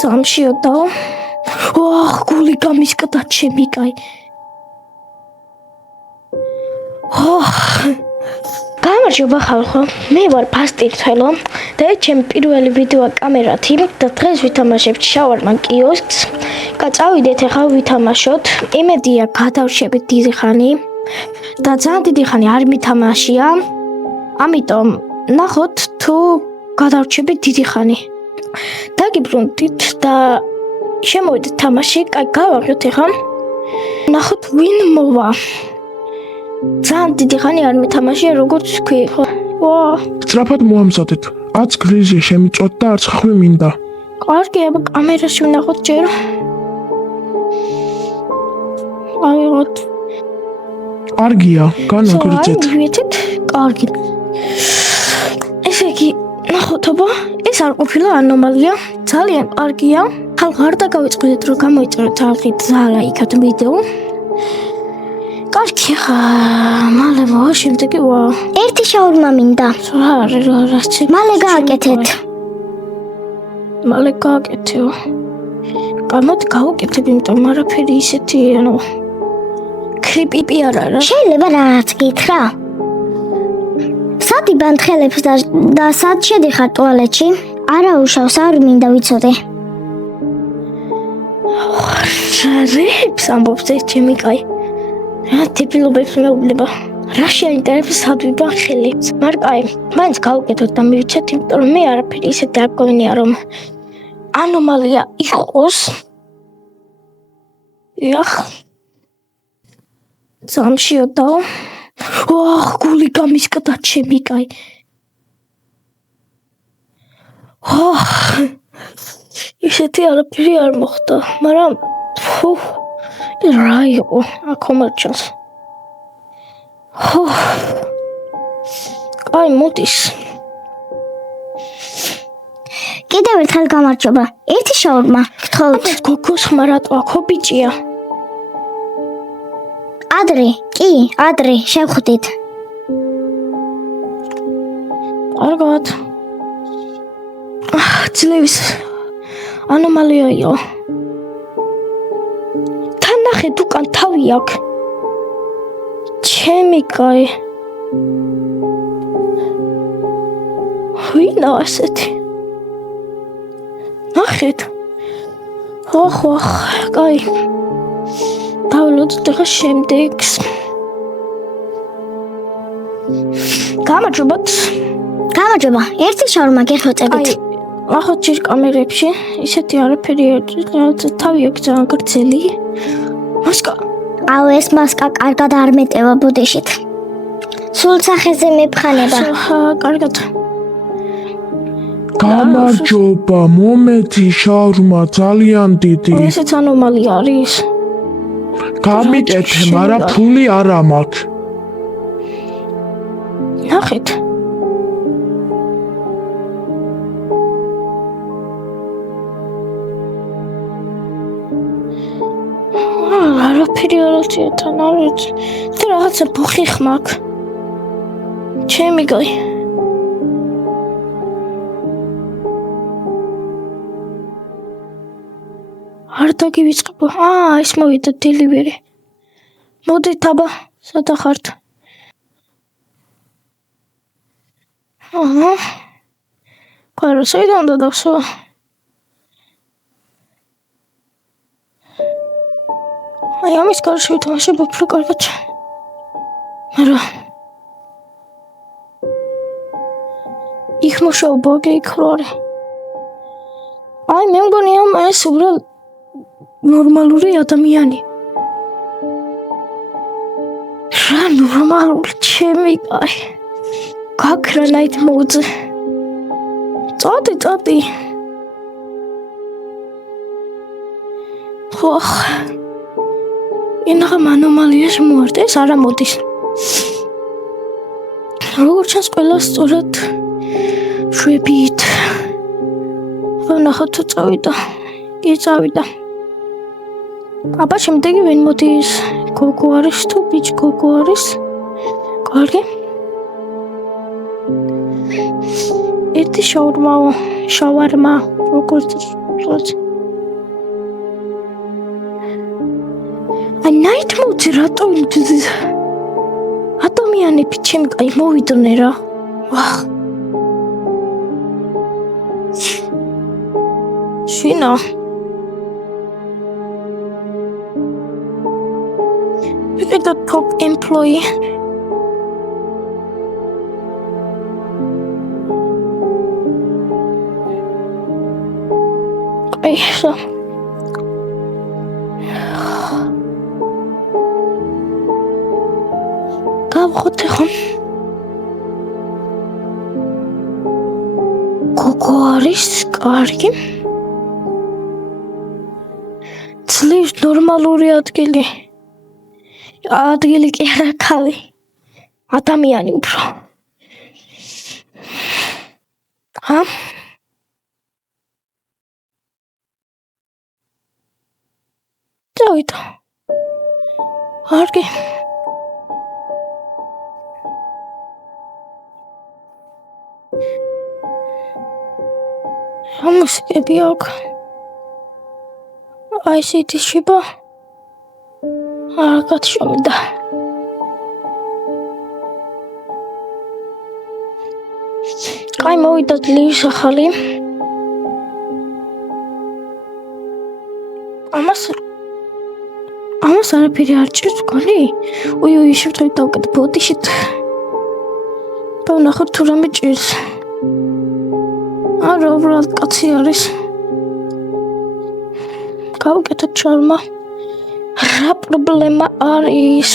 Zamshiota. Oh, guli gamiskata ჩემი კაი. გამარჯობა ხალხო, მე ვარ ფასტირცელო და ეს ჩემი პირველი ვიდეო კამერათი და დღეს ვითამაშებთ შავარმა კიოსკს. Წავიდეთ ახლა ვითამაშოთ. იმედია გადავშებით დიდი ხანი და ძალიან დიდი ხანი არ მითამაშია. ამიტომ ნახოთ თუ გადავშებით დიდი ხანი. დაგიბრუნდით და შემოვიდეთ თამაში. კაი, გავაღოთ ახლა. ნახოთ ვინ მოვა. ძალიან დიდი ხანი არ მითამაშია, როგორც თქვი, ხო? სწრაფად მოამზადეთ. 10 გრიზი შემიწვათ და არც ხვი მინდა. კარგი, აბა კამერაში ვნახოთ ჯერ. ავიღოთ. კარგია, განაგრძეთ. ვიცით? კარგი. ესე იგი, ნახოთ აბა, ეს არ ყოფილა ანომალია, ძალიან კარგია. ხალხო, არ დაგავიწყდეთ, რომ გამოიწეროთ აღით ლაიქად ვიდეო. კარგი ხა, მალე მოვა შემდეგი ვა. ერთი შაურმა მინდა. რაც მალე გააკეთეთ. მალე გააკეთეო. გამოდი გავუკეთებ, იმიტომ არაფერი ისეთი, ანუ კრიპიპი არ არა. შეიძლება რაღაც გითხრა? სად იბანთხელებს და სად შედიხარ ტუალეტში? არა უშავს, არ მინდა ვიცოდე. რებს ამბობს ეს ჩემი კაი. რა ტიპილობებს მეუბნება. რა შეინტერესებს სად ვიბანხელებს? მაგრამ კაი, მაინც გავუკეთოთ და მივიცეთ, იმიტომ რომ მე არაფერი ისეთი არ გქონია, რომ ანომალია იყოს. იახ. Zamshiota. Oh, guli gamiskata ჩემი კაი. ისეთი არაფერი არ მოხდა, მაგრამ რა იყო, აკომარჩას. კაი, მოდის. კიდევ ერთხელ გამარჯობა. ერთი შაურმა, გთხოვთ. გოგოს ხმა რატო აქ ბიჭია? ადრე, შევხვდით. კარგად. ძლევის ანომალიაა. თან ნახეთ უკან თავი აქვს. ჩემი კაი. ვინა ასეთი? ნახეთ. კაი. დავлётოთ ახლა შემდეგს. გამარჯობა. ერთი შაურმა გეხვეწებით. ნახოთ ჯერ კამერებში, ისეთი არაფერი თავი აქვს ძალიან გრძელი. მასკა. ეს მასკა კარგად არ მეტევა ბუდეშით. სულ სახეზე მეფხანება. კარგად. გამარჯობა, მომეთი შაურმა ძალიან დიდი. ესეც ანომალია არის. გამიკეთე, მაგრამ ფული არ მაქვს. ნახეთ. არაფერი არ არის თან არის. და რაღაცა ბუხი ხმაკ. ჩემი კაი. არ დაგივიწყებო. ეს მოვიდა delivery. მოდით აბა, სადა ხართ? კაი, საიდან უნდა დავსვა? ამის გარშე ვითამაშებ უფრო კარგად. მაგრამ იქ მოშობა იქ რო არის. მე მგონია ეს უბრალოდ ნორმალური ადამიანი. რა ნორმალური ჩემი კაი. გაქრანაით მოძე. წოდი. ინახამ ანომალიაში მოარტეს, არა მოდის. როგორც ჩანს ყველა სწორად შვებით. ნახოთ თუ წავიდა. კი წავიდა. აბა შემდეგი ვინ მოდის? გოგო არის თუ ბიჭ გოგო არის? კარგი. ერთი შაურმა, როგორც აი night mode რატო ადამიანები ჩემი კაი მოვიდნენ რა. ვახ. შინა. You're the top employee. Ay, so. გავხოთ ხო? გოგო არის კარგი. ძლივს ნორმალური ადგილი. ადგილი კი არა ქალი. ადამიანი უფრო. ჰა? დავით. კარგი. ამოსკები აქვს. აი სიტი შება. არაკაც შევიდა. კაი მოვიდა ძლივს ახალი. ამას არაფერი არ ჭირს გონი? უი შევწევით დავკეთ ბოდიშით. დავნახოთ თუ რამე ჭირს. არა უბრალოდ კაცი არის. გავუკეთოთ ჩალმა. რა პრობლემა არის?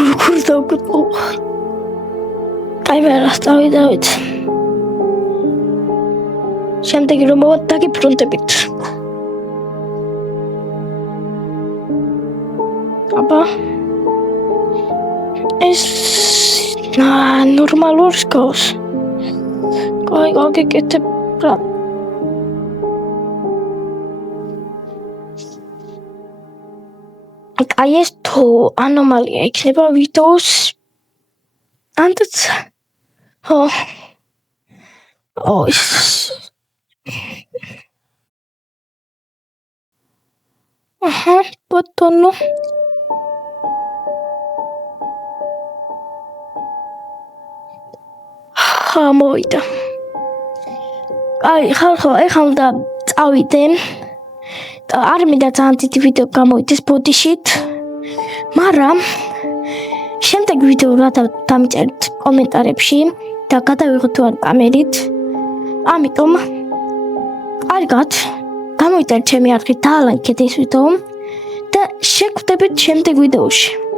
როგორ დავკეთო? კაი ვერასწავი დავით. შემდეგი რომ მოვა დაგიფრუნდებით. აბა ეს ნორმალურს გავს. კაი გაგიკეთებ რა. აი ეს თუ ანომალია იქნება ვიდეოს ანტაც ის ბოტონო მოვიდა. აი ხალხო ეხლა უნდა წავიდე. არ მინდა ძალიან დიდი ვიდეო გამოვიდეს ბოდიშით. მაგრამ შემდეგ ვიდეო რა დამიწერეთ კომენტარებში და გადავიღოთ თუ არ კამერით. ამიტომ კარგად გამოვიწერეთ ჩემი არხით და ალაიქეთ ეს ვიდეო და შეგვხვდებით შემდეგ ვიდეოში.